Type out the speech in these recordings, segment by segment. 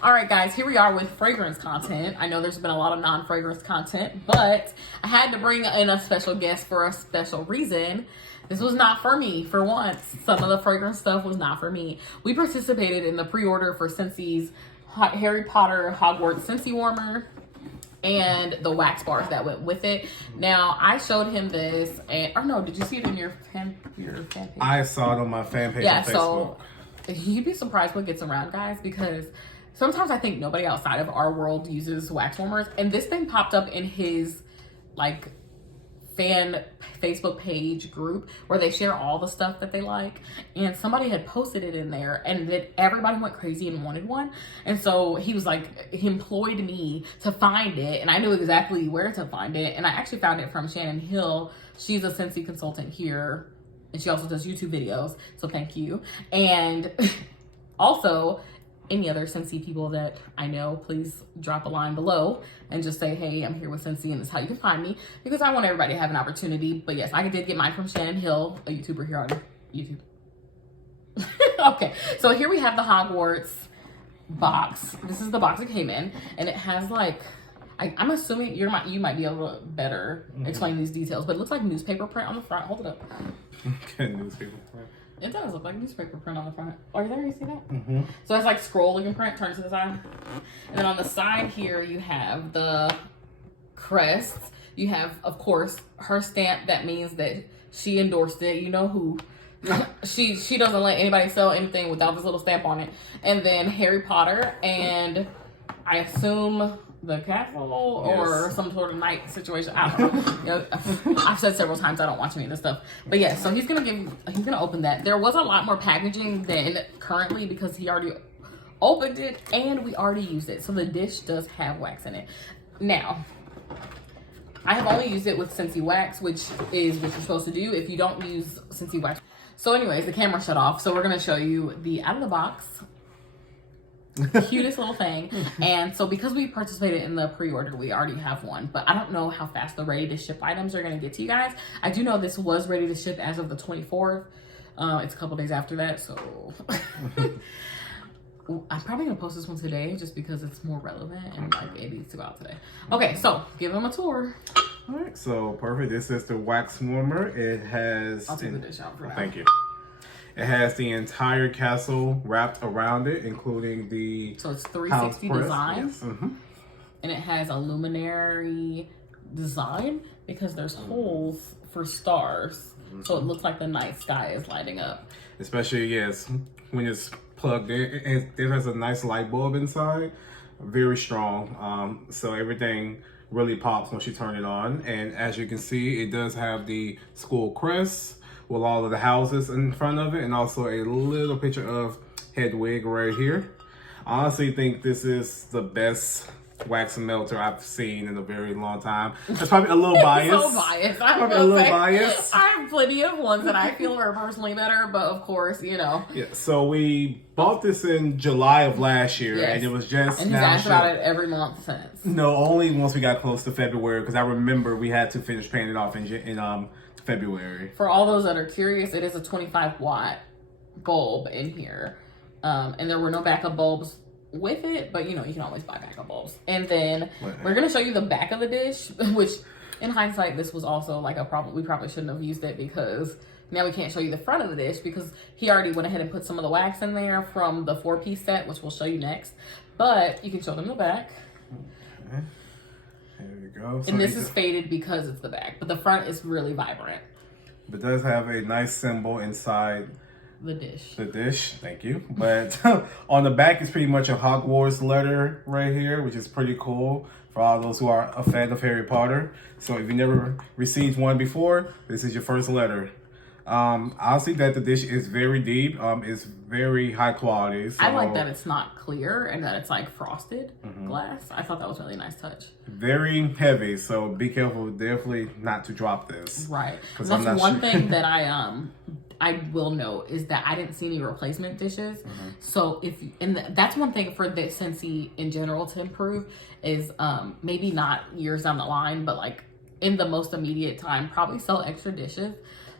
All right, guys, here we are with fragrance content. I know there's been a lot of non-fragrance content, but I had to bring in a special guest for a special reason. This was not for me, for once. Some of the fragrance stuff was not for me. We participated in the pre-order for Scentsy's Harry Potter Hogwarts Scentsy warmer and the wax bars that went with it. Now, I showed him this, and or no, did you see it in your fan page? I saw it on my fan page on Facebook. So you'd be surprised what gets around, guys, because sometimes I think nobody outside of our world uses wax warmers, and this thing popped up in his like fan Facebook page group where they share all the stuff that they like, and somebody had posted it in there, and that everybody went crazy and wanted one. And so he was like, he employed me to find it, and I knew exactly where to find it, and I actually found it from Shannon Hill. She's a Scentsy consultant here, and she also does YouTube videos, so thank you. And also, any other Scentsy people that I know, please drop a line below and just say, hey, I'm here with Scentsy and this is how you can find me, because I want everybody to have an opportunity. But yes, I did get mine from Shannon Hill, a YouTuber here on YouTube. Okay, so here we have the Hogwarts box. This is the box it came in, and it has like, I'm assuming you might be able to better explain these details, but it looks like newspaper print on the front. Hold it up. Okay, newspaper print. It does look like newspaper print on the front. Oh, there, you see that? Mm-hmm. So it's like scroll looking print, turn to the side. And then on the side here, you have the crest. You have, of course, her stamp. That means that she endorsed it. You know who. She doesn't let anybody sell anything without this little stamp on it. And then Harry Potter, and I assume the castle or some sort of night situation. I don't know. You know, I've said several times I don't watch any of this stuff. But yeah, so he's gonna open that. There was a lot more packaging than currently because he already opened it and we already used it. So the dish does have wax in it. Now, I have only used it with Scentsy wax, which is what you're supposed to do if you don't use Scentsy wax. So anyways, the camera shut off. So we're gonna show you the out of the box cutest little thing. And so because we participated in the pre-order, we already have one, but I don't know how fast the ready to ship items are going to get to you guys. I do know this was ready to ship as of the 24th. It's a couple days after that, so I'm probably gonna post this one today just because it's more relevant and like it needs to go out today. Okay, so give them a tour. All right, so perfect. This is the wax warmer. It has, I'll take the dish out for now. Thank you. It has the entire castle wrapped around it, including the so it's 360 design. Yes. Mm-hmm. And it has a luminary design because there's holes for stars. Mm-hmm. So it looks like the night sky is lighting up. Especially, yes, when it's plugged in. It has a nice light bulb inside, very strong. So everything really pops once you turn it on. And as you can see, it does have the school crest with all of the houses in front of it, and also a little picture of Hedwig right here. I honestly think this is the best wax melter I've seen in a very long time. That's probably a little biased. So biased. Probably a little biased. I have plenty of ones that I feel are personally better, but of course, you know. Yeah. So we bought this in July of last year, and it was just. And he's asked about it every month since. No, only once we got close to February, because I remember we had to finish paying it off in February. For all those that are curious, it is a 25-watt bulb in here, and there were no backup bulbs with it, but you know, you can always buy backup bulbs. And then we're gonna show you the back of the dish, which in hindsight this was also like a problem. We probably shouldn't have used it because now we can't show you the front of the dish because he already went ahead and put some of the wax in there from the 4-piece set, which we'll show you next, but you can show them the back. Okay. There we go. So and this is faded because it's the back, but the front is really vibrant. It does have a nice symbol inside the dish. The dish, thank you. But on the back is pretty much a Hogwarts letter right here, which is pretty cool for all those who are a fan of Harry Potter. So if you never received one before, this is your first letter. I'll see that the dish is very deep. It's very high quality. So I like that it's not clear and that it's like frosted glass. I thought that was a really nice touch. Very heavy, so be careful definitely not to drop this. Right. That's one thing that I will note is that I didn't see any replacement dishes. So that's one thing for the Scentsy in general to improve is maybe not years down the line, but like in the most immediate time, probably sell extra dishes.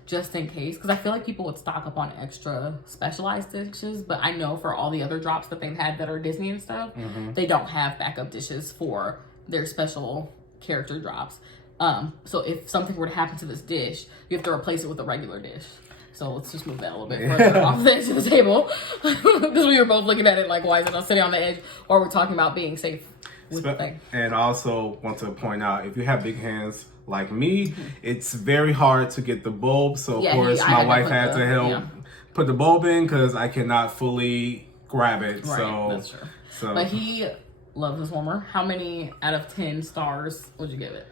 just in case, because I feel like people would stock up on extra specialized dishes, but I know for all the other drops that they've had that are Disney and stuff, they don't have backup dishes for their special character drops. So if something were to happen to this dish, you have to replace it with a regular dish. So let's just move that a little bit further off the edge of the table, because we were both looking at it like, why is it not sitting on the edge? Or we're talking about being safe with the thing. And I also want to point out, if you have big hands like me, it's very hard to get the bulb. So of course my wife had to help put the bulb in, because I cannot fully grab it. Right, so that's true. But he loves this warmer. How many out of 10 stars would you give it?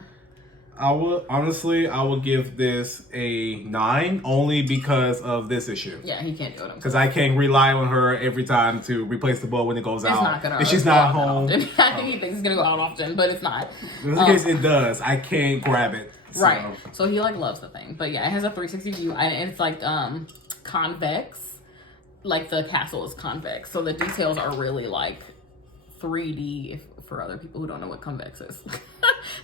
I would give this a 9, only because of this issue. Yeah, he can't do it. Because I can't rely on her every time to replace the bulb when it goes out. Not gonna. If she's not home. I think he thinks it's gonna go out often, but it's not. In this case, it does. I can't grab it. So. Right. So he like loves the thing, but yeah, it has a 360 view, and it's like convex. Like the castle is convex, so the details are really like 3D. For other people who don't know what convex is,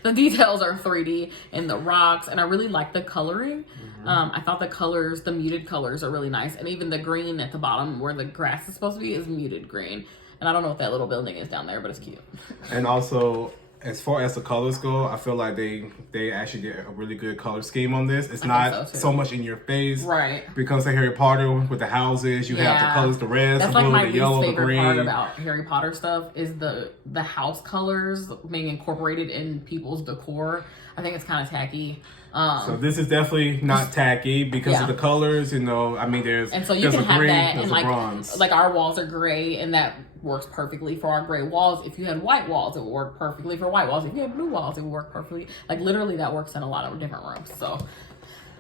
the details are 3D in the rocks, and I really like the coloring. I thought the muted colors are really nice, and even the green at the bottom where the grass is supposed to be is muted green. And I don't know what that little building is down there, but it's cute. And also, as far as the colors go, I feel like they actually did a really good color scheme on this. It's not so much in your face. Right. Because of Harry Potter with the houses, you have the colors, the red, the blue, the yellow, the green. That's like my least favorite part about Harry Potter stuff is the house colors being incorporated in people's decor. I think it's kind of tacky. So this is definitely not tacky because of the colors, you know. I mean, there's and so you can a have green, that, there's and a bronze. like our walls are gray, and that works perfectly for our gray walls. If you had white walls, it would work perfectly for white walls. If you had blue walls, it would work perfectly. Like literally, that works in a lot of different rooms. So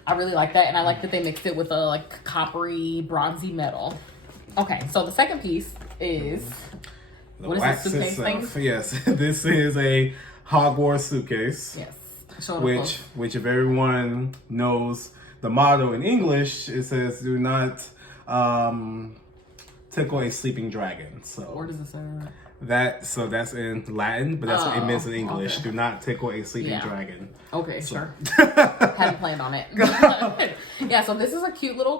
I really like that, and I like that they mixed it with a like coppery, bronzy metal. Okay, so the second piece is what is this suitcase thing? Yes, this is a Hogwarts suitcase. Yes. Which if everyone knows the motto in English, it says do not tickle a sleeping dragon. So where does it say that? So that's in Latin, but that's what it means in English. Okay. Do not tickle a sleeping dragon. Okay, sure. Hadn't planned on it. Yeah, so this is a cute little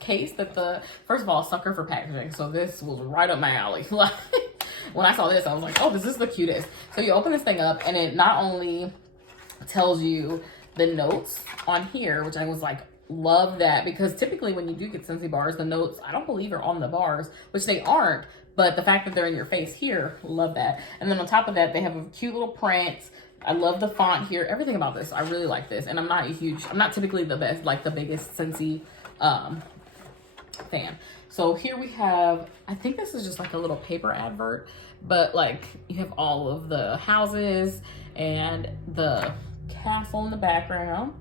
case that first of all, sucker for packaging. So this was right up my alley. When I saw this, I was like, oh, this is the cutest. So you open this thing up, and it not only tells you the notes on here, which I was like, love that, because typically when you do get Scentsy bars, the notes I don't believe are on the bars, which they aren't, but the fact that they're in your face here, love that. And then on top of that, they have a cute little print. I love the font here, everything about this. I really like this, and I'm not typically the biggest Scentsy fan. So here we have, I think this is just like a little paper advert, but like you have all of the houses and the castle in the background.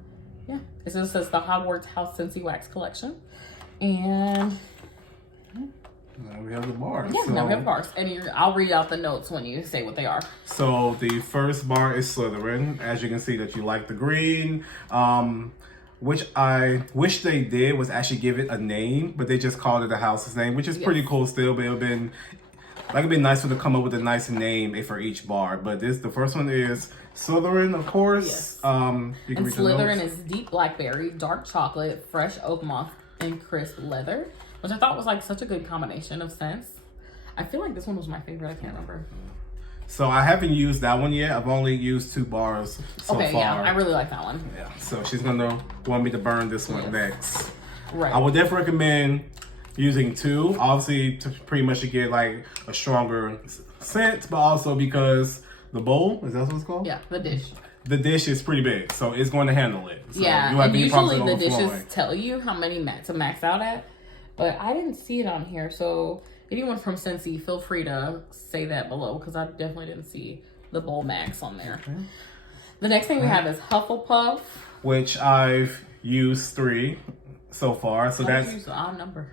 Yeah, it just says the Hogwarts House Scentsy Wax Collection. And now we have the bars. Yeah, now we have bars. And I'll read out the notes when you say what they are. So the first bar is Slytherin. As you can see that you like the green. Which I wish they did was actually give it a name, but they just called it the house's name, which is pretty cool still, but it'd been nice for them to come up with a nice name for each bar. But the first one is Slytherin, of course. Yes. You can read the Slytherin notes. is deep blackberry, dark chocolate, fresh oak moss, and crisp leather, which I thought was like such a good combination of scents. I feel like this one was my favorite. I can't remember. So I haven't used that one yet. I've only used 2 bars so far. Yeah, I really like that one. Yeah. So she's gonna want me to burn this one next. Right. I would definitely recommend using 2, obviously to pretty much get like a stronger scent, but also because the bowl, is that what it's called? Yeah, the dish. The dish is pretty big, so it's going to handle it. So yeah, and usually the dishes tell you how many to max out at, but I didn't see it on here, so anyone from Scentsy, feel free to say that below, because I definitely didn't see the bowl max on there. Okay. The next thing we have is Hufflepuff, which I've used 3 so far. So that's use the odd number.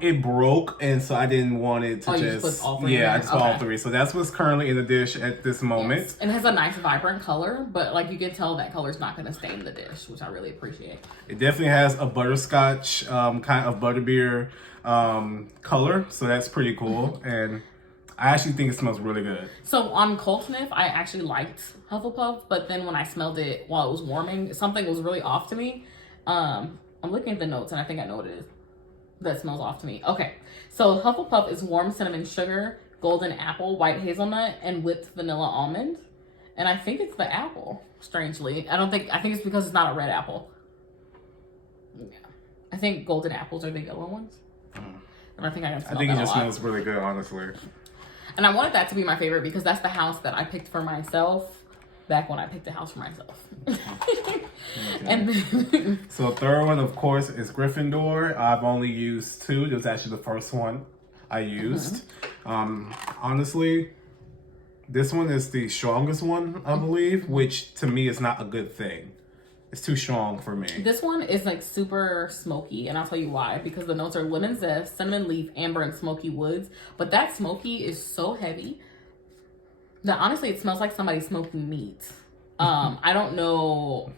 It broke, and so I didn't want it to just put all 3 I just put all 3. So that's what's currently in the dish at this moment. Yes. And it has a nice vibrant color, but like you can tell that color's not going to stain the dish, which I really appreciate. It definitely has a butterscotch kind of butterbeer color, so that's pretty cool. And I actually think it smells really good. So on cold sniff, I actually liked Hufflepuff, but then when I smelled it while it was warming, something was really off to me. I'm looking at the notes and I think I know what it is. That smells off to me. Okay, so Hufflepuff is warm cinnamon sugar, golden apple, white hazelnut, and whipped vanilla almond. And I think it's the apple, strangely. I think it's because it's not a red apple. Yeah. I think golden apples are the yellow ones. And I think I can smell I think that it just a lot. smells really good, honestly. And I wanted that to be my favorite because that's the house that I picked for myself back when I picked a house for myself. Okay. And then So third one, of course, is Gryffindor. I've only used 2. It was actually the first one I used. Honestly, this one is the strongest one, I believe, which to me is not a good thing. It's too strong for me. This one is like super smoky, and I'll tell you why. Because the notes are lemon zest, cinnamon leaf, amber, and smoky woods. But that smoky is so heavy that honestly it smells like somebody smoking meat. I don't know.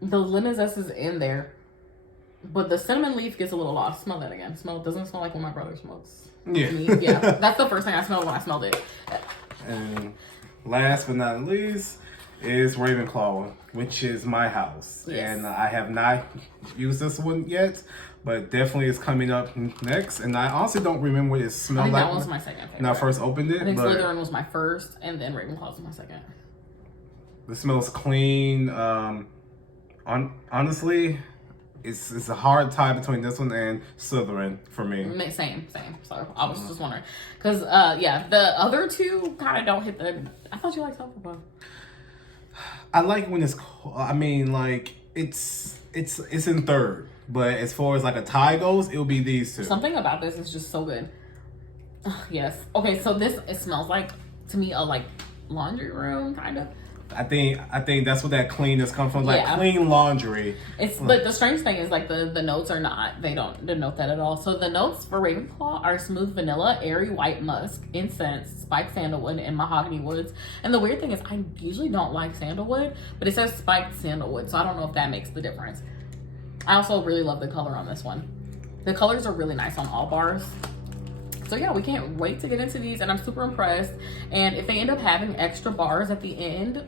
The lemon zest is in there, but the cinnamon leaf gets a little lost. Smell that again. Doesn't smell like when my brother smokes. Yeah. Yeah, that's the first thing I smelled when I smelled it. And last but not least is Ravenclaw, which is my house. Yes. And I have not used this one yet, but definitely is coming up next. And I honestly don't remember what it I smelled think like that was my second favorite. when I first opened it. I think But Slytherin was my first, and then Ravenclaw was my second. it smells clean. Honestly, it's a hard tie between this one and Slytherin for me. Same. So I was just wondering, because the other two kind of don't hit the. I thought you liked Hufflepuff. I like when it's. I mean, like it's in third, but as far as like a tie goes, it'll be these 2. Something about this is just so good. Yes. Okay. So it smells like to me a like laundry room kind of. I think that's what that cleanness comes from, like clean laundry. But the strange thing is like the notes are not. They don't denote that at all. So the notes for Ravenclaw are smooth vanilla, airy white musk, incense, spiked sandalwood, and mahogany woods. And the weird thing is I usually don't like sandalwood, but it says spiked sandalwood, so I don't know if that makes the difference. I also really love the color on this one. The colors are really nice on all bars. So yeah, we can't wait to get into these, and I'm super impressed. And if they end up having extra bars at the end,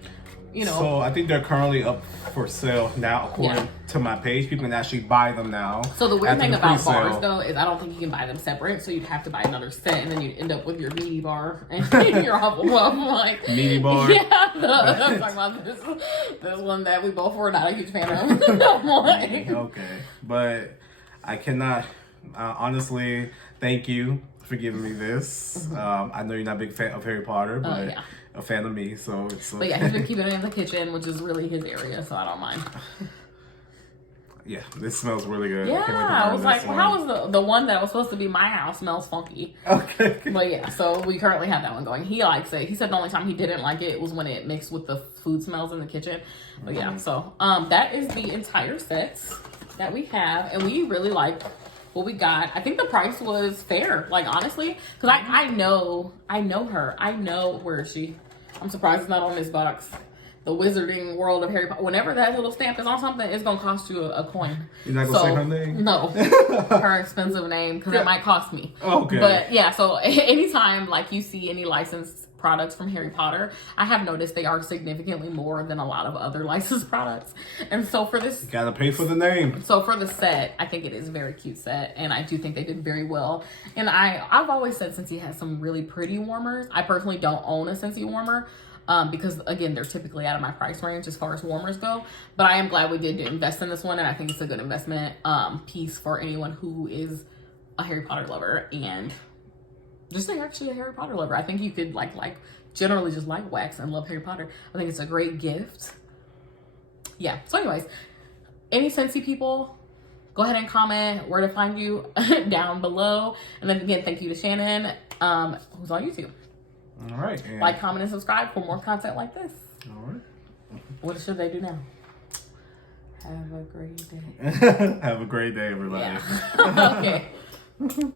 you know. So I think they're currently up for sale now, according to my page. People can actually buy them now. So the weird thing about bars, though, is I don't think you can buy them separate. So you'd have to buy another set, and then you'd end up with your meaty bar and your Hufflepuff. Like meaty bar. Yeah, I'm talking about this one that we both were not a huge fan of. Like, okay, but I cannot honestly thank you for giving me this. I know you're not a big fan of Harry Potter, but a fan of me, so it's okay. But yeah, he's been keeping it in the kitchen, which is really his area, so I don't mind. Yeah, this smells really good. Yeah, I was like, well, how was the one that was supposed to be my house smells funky? Okay. But yeah, so we currently have that one going. He likes it. He said the only time he didn't like it was when it mixed with the food smells in the kitchen. But yeah, so that is the entire sets that we have, and we really like what we got. I think the price was fair, like honestly, because I know her. I know, where is she? I'm surprised it's not on this box. The Wizarding World of Harry Potter. Whenever that little stamp is on something, it's gonna cost you a coin. You're not gonna say her name? No, her expensive name, because it might cost me. Okay. But yeah, so anytime like you see any licensed products from Harry Potter, I have noticed they are significantly more than a lot of other licensed products. And so for this, you gotta pay for the name. So for the set, I think it is a very cute set, and I do think they did very well. And I've always said Scentsy has some really pretty warmers. I personally don't own a Scentsy warmer. Because again, they're typically out of my price range as far as warmers go, but I am glad we did invest in this one, and I think it's a good investment piece for anyone who is a Harry Potter lover and just actually a Harry Potter lover. I think you could like generally just like wax and love Harry Potter. I think it's a great gift. Yeah. So anyways, any Scentsy people, go ahead and comment where to find you down below. And then again, thank you to Shannon, who's on YouTube. All right. Like, comment, and subscribe for more content like this. All right. What should they do now? Have a great day. Have a great day, everybody. Yeah. Okay.